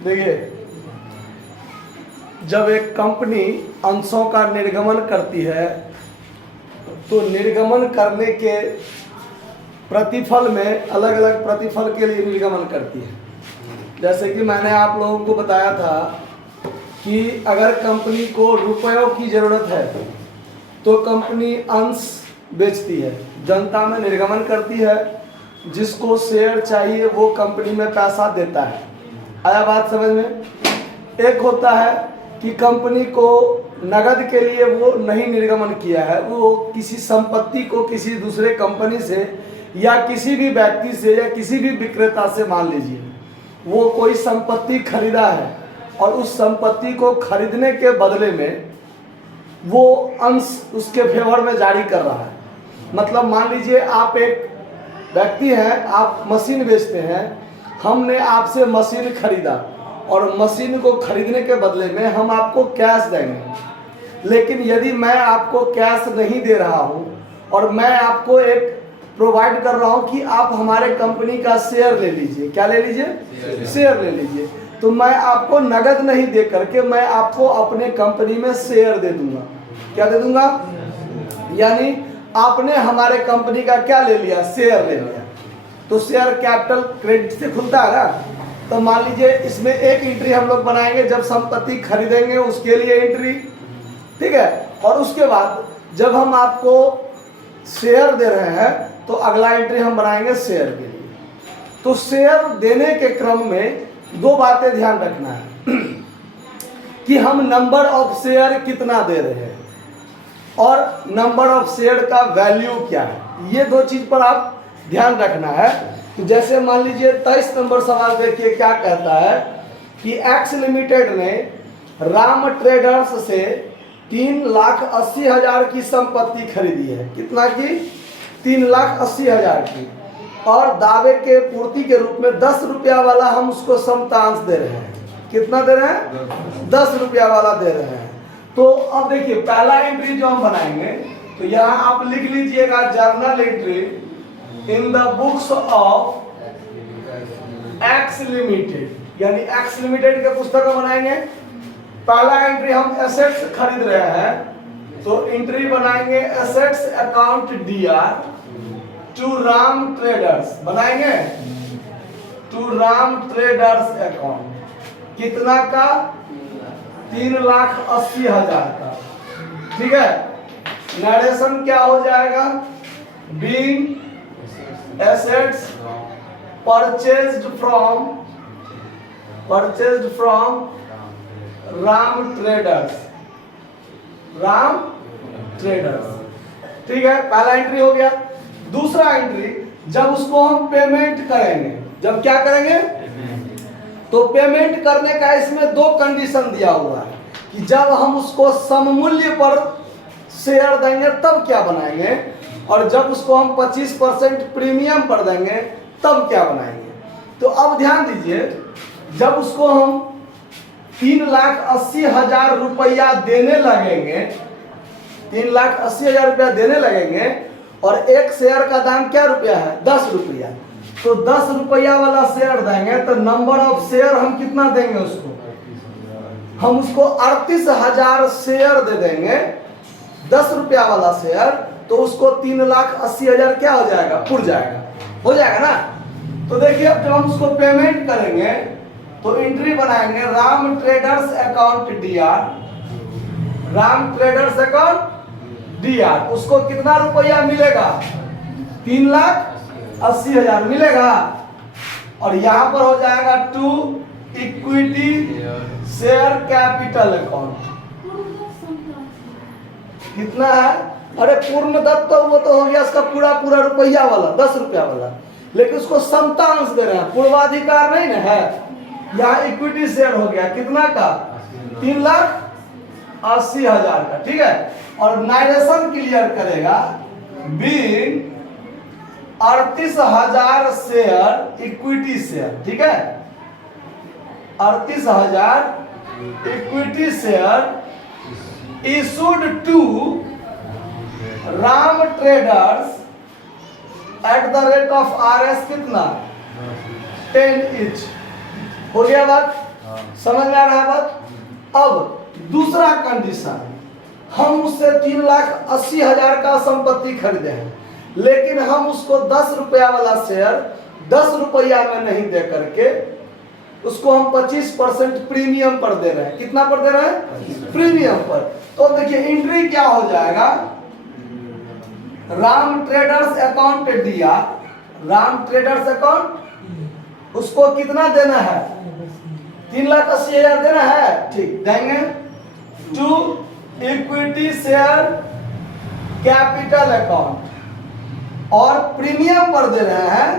देखिए, जब एक कंपनी अंशों का निर्गमन करती है तो निर्गमन करने के प्रतिफल में अलग अलग प्रतिफल के लिए निर्गमन करती है। जैसे कि मैंने आप लोगों को बताया था कि अगर कंपनी को रुपयों की ज़रूरत है तो कंपनी अंश बेचती है, जनता में निर्गमन करती है, जिसको शेयर चाहिए वो कंपनी में पैसा देता है। आया बात समझ में? एक होता है कि कंपनी को नगद के लिए वो नहीं निर्गमन किया है, वो किसी संपत्ति को किसी दूसरे कंपनी से या किसी भी व्यक्ति से या किसी भी विक्रेता से, मान लीजिए वो कोई संपत्ति खरीदा है और उस संपत्ति को खरीदने के बदले में वो अंश उसके फेवर में जारी कर रहा है। मतलब मान लीजिए आप एक व्यक्ति हैं, आप मशीन बेचते हैं, हमने आपसे मशीन खरीदा और मशीन को खरीदने के बदले में हम आपको कैश देंगे। लेकिन यदि मैं आपको कैश नहीं दे रहा हूं और मैं आपको एक प्रोवाइड कर रहा हूं कि आप हमारे कंपनी का शेयर ले लीजिए, क्या ले लीजिए? शेयर ले लीजिए, तो मैं आपको नगद नहीं दे करके मैं आपको अपने कंपनी में शेयर दे दूंगा। क्या दे दूंगा? यानी आपने हमारे कंपनी का क्या ले लिया? शेयर ले लिया। तो शेयर कैपिटल क्रेडिट से खुलता है ना। तो मान लीजिए इसमें एक एंट्री हम लोग बनाएंगे जब संपत्ति खरीदेंगे उसके लिए एंट्री, ठीक है। और उसके बाद जब हम आपको शेयर दे रहे हैं तो अगला एंट्री हम बनाएंगे शेयर के लिए। तो शेयर देने के क्रम में दो बातें ध्यान रखना है कि हम नंबर ऑफ शेयर कितना दे रहे हैं और नंबर ऑफ शेयर का वैल्यू क्या है। ये दो चीज पर आप ध्यान रखना है। तो जैसे मान लीजिए 23 नंबर सवाल देखिए, क्या कहता है कि एक्स लिमिटेड ने राम ट्रेडर्स से 3,80,000 की संपत्ति खरीदी है। कितना की? 3,80,000 की। और दावे के पूर्ति के रूप में 10 रुपया वाला हम उसको समतांश दे रहे हैं। कितना दे रहे हैं? 10 रुपया वाला दे रहे हैं। तो अब देखिए पहला एंट्री जो हम बनाएंगे तो यहाँ आप लिख लीजिएगा journal entry in the books of x limited, यानी एक्स लिमिटेड के पुस्तक में बनाएंगे। पहला एंट्री हम एसेट्स खरीद रहे हैं तो एंट्री बनाएंगे assets account DR to Ram Traders, बनाएंगे टू राम ट्रेडर्स अकाउंट। कितना का? 3,80,000 का, ठीक है। नरेशन क्या हो जाएगा? Being assets purchased from Ram traders, ठीक है। पहला एंट्री हो गया। दूसरा एंट्री जब उसको हम पेमेंट करेंगे, जब क्या करेंगे तो पेमेंट करने का इसमें दो कंडीशन दिया हुआ है कि जब हम उसको सममूल्य पर शेयर देंगे तब क्या बनाएंगे, और जब उसको हम 25% प्रीमियम पर देंगे तब क्या बनाएंगे। तो अब ध्यान दीजिए, जब उसको हम 3,80,000 रुपया देने लगेंगे, 3,80,000 रुपया देने लगेंगे और एक शेयर का दाम क्या रुपया है? 10 रुपया। तो 10 रुपया वाला शेयर देंगे तो नंबर ऑफ शेयर हम कितना देंगे उसको? हम उसको 38,000 शेयर दे देंगे, 10 रुपया वाला शेयर। तो उसको 3,80,000 क्या हो जाएगा? पुर जाएगा, हो जाएगा ना। तो देखिए अब जब हम उसको पेमेंट करेंगे तो एंट्री बनाएंगे Ram Traders account DR, Ram Traders account DR। उसको कितना रुपया मिलेगा? 3,80,000 मिलेगा। और यहां पर हो जाएगा to equity share capital account. कितना है? अरे पूर्ण दत्त तो वो तो हो गया उसका पूरा रुपया वाला, 10 रुपया वाला, लेकिन उसको समतांश दे रहे हैं, पूर्वाधिकार नहीं ना है। यहाँ इक्विटी शेयर हो गया कितना का? 3,80,000 का, ठीक है। और नाइरेशन क्लियर करेगा बीइंग 38,000 शेयर इक्विटी शेयर, ठीक है। 38,000 equity share issued to Ram Traders at the rate of RS कितना? 10 ईच। हो गया बात। समझ में आ रहा है बात? अब दूसरा कंडीशन, हम उससे 3,80,000 का संपत्ति खरीदे हैं, लेकिन हम उसको 10 रुपया वाला शेयर 10 रुपया में नहीं दे करके उसको हम 25% प्रीमियम पर दे रहे हैं। कितना पर दे रहे हैं? प्रीमियम पर। तो देखिए एंट्री क्या हो जाएगा, राम ट्रेडर्स अकाउंट दिया, राम ट्रेडर्स अकाउंट, उसको कितना देना है? 3,80,000 देना है, ठीक देंगे। To equity share capital account और प्रीमियम पर दे रहे हैं,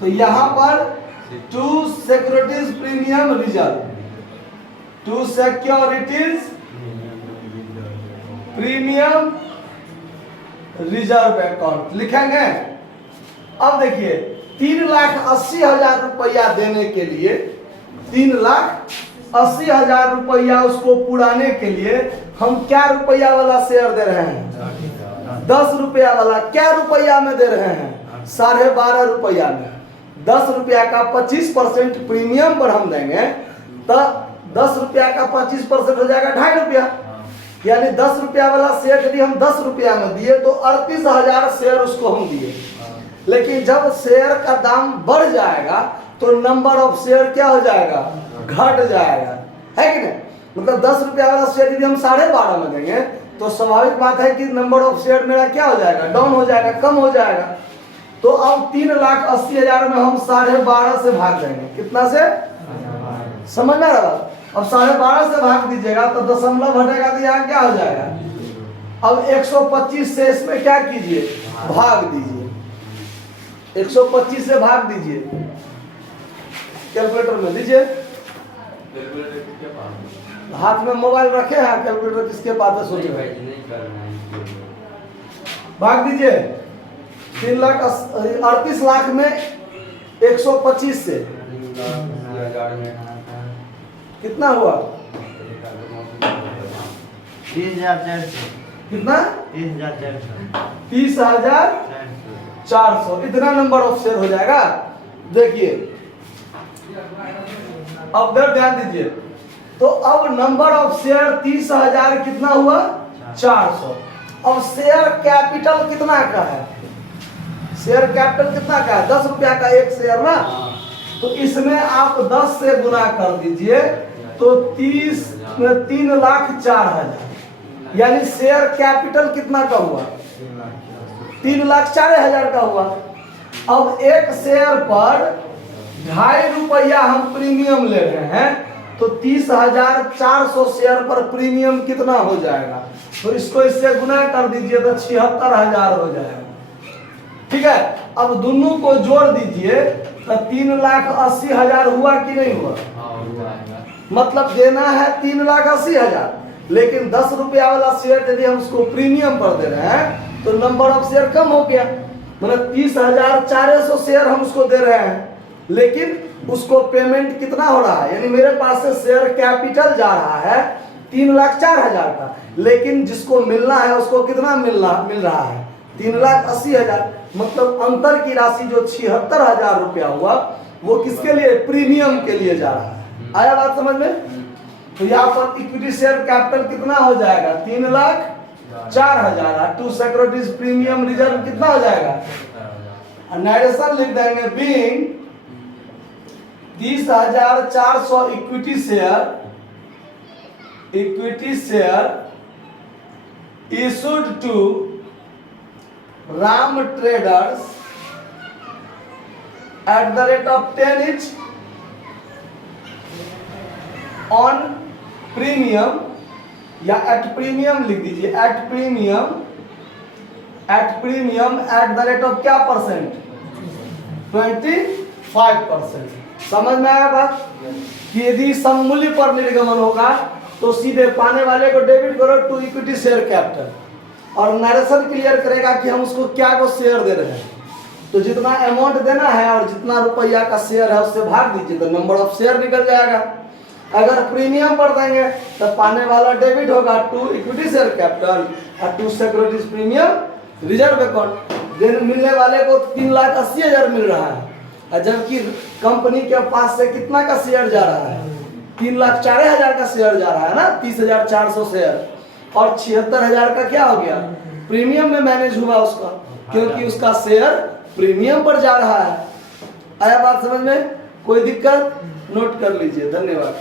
तो यहां पर to securities premium reserve, to securities premium reserve account लिखेंगे। अब देखिए 3,80,000 रुपया देने के लिए, 3,80,000 रुपया उसको पुराने के लिए हम क्या रुपया वाला शेयर दे रहे हैं? 10 रुपया वाला। क्या रुपया में दे रहे हैं? 12.5 रुपया में। 10 रुपया का 25% प्रीमियम पर हम देंगे, तो 10 रुपया का 25% हो जाएगा 2.5 रुपया। यानी 10 रुपया वाला शेयर यदि हम 10 रुपया में दिए तो 38,000 शेयर उसको हम दिए। लेकिन जब शेयर का दाम बढ़ जाएगा तो नंबर ऑफ शेयर क्या हो जाएगा? घट जाएगा, है कि नहीं? मतलब 10 रुपया वाला शेयर यदि हम 12.5 में देंगे तो स्वाभाविक बात है कि नंबर ऑफ शेयर मेरा क्या हो जाएगा? डाउन हो जाएगा, कम हो जाएगा। तो अब 3,80,000 में हम 12.5 से भाग देंगे। कितना से? समझ में आ रहा? अब 12.5 से भाग दीजिएगा तो दशमलव घटेगा तो यहाँ क्या हो जाएगा? अब 125 से इसमें क्या कीजिए? भाग दीजिए। 125 से भाग दीजिए, कैलकुलेटर में दीजिए। हाथ में मोबाइल रखे हैं, कैलकुलेटर किसके पास है सोचिए भाई। भाग दीजिए 38 लाख में 125 से कितना हुआ? 30,400। कितना? 30,400। 30,400 इतना नंबर ऑफ शेयर हो जाएगा। देखिए अब इधर ध्यान दीजिए, तो अब नंबर ऑफ शेयर 30,000 कितना हुआ? 400। अब शेयर कैपिटल कितना का है? शेयर कैपिटल कितना का है? 10 रुपया का एक शेयर ना, तो इसमें आप 10 से गुना कर दीजिए तो 30 में 3,04,000, यानी शेयर कैपिटल कितना का हुआ? 3,04,000 का हुआ। अब एक शेयर पर 2.5 रुपया हम प्रीमियम ले रहे हैं, तो 30,400 शेयर पर प्रीमियम कितना हो जाएगा? तो इसको इससे गुना कर दीजिए तो 76,000 हो जाएगा। ठीक है, अब दोनों को जोड़ दीजिए तो 3,80,000 हुआ कि नहीं हुआ? मतलब देना है 3,80,000, लेकिन 10 रुपया वाला शेयर यदि हम उसको प्रीमियम पर दे रहे हैं तो नंबर ऑफ शेयर कम हो गया। मतलब 30,400 शेयर हम उसको दे रहे हैं, लेकिन उसको पेमेंट कितना हो रहा है? यानी मेरे पास से शेयर कैपिटल जा रहा है 3,04,000 का, लेकिन जिसको मिलना है उसको कितना मिल रहा है? 3,80,000। मतलब अंतर की राशि जो 76,000 रुपया हुआ वो किसके लिए? प्रीमियम के लिए जा रहा है। आया बात समझ में? तो यहाँ पर इक्विटी शेयर कैपिटल कितना हो जाएगा? 3,04,000। टू सिक्योरिटीज प्रीमियम रिजर्व कितना हो जाएगा? नरेशन लिख देंगे, being 30,400 equity share issued to Ram Traders at the rate of 10 each on premium, या at premium लिख दीजिए, at premium at the rate of क्या परसेंट? 25%। समझ में आया बात? कि यदि सममूल्य पर निर्गमन होगा तो सीधे पाने वाले को डेबिट करो टू इक्विटी शेयर कैपिटल, और नरेशन क्लियर करेगा कि हम उसको क्या को शेयर दे रहे हैं। तो जितना अमाउंट देना है और जितना रुपया का शेयर है उससे भाग दीजिए तो नंबर ऑफ शेयर निकल जाएगा। अगर प्रीमियम पर देंगे तो पाने वाला डेबिट होगा टू इक्विटी शेयर कैपिटल और to securities premium reserve account. मिलने वाले को 3,80,000 मिल रहा है, और जबकि कंपनी के पास से कितना का शेयर जा रहा है? 3,04,000 का शेयर जा रहा है ना, 30,400 शेयर, और 76,000 का क्या हो गया, प्रीमियम में मैनेज हुआ उसका, क्योंकि उसका शेयर प्रीमियम पर जा रहा है। आया बात समझ में? कोई दिक्कत? नोट कर लीजिए। धन्यवाद।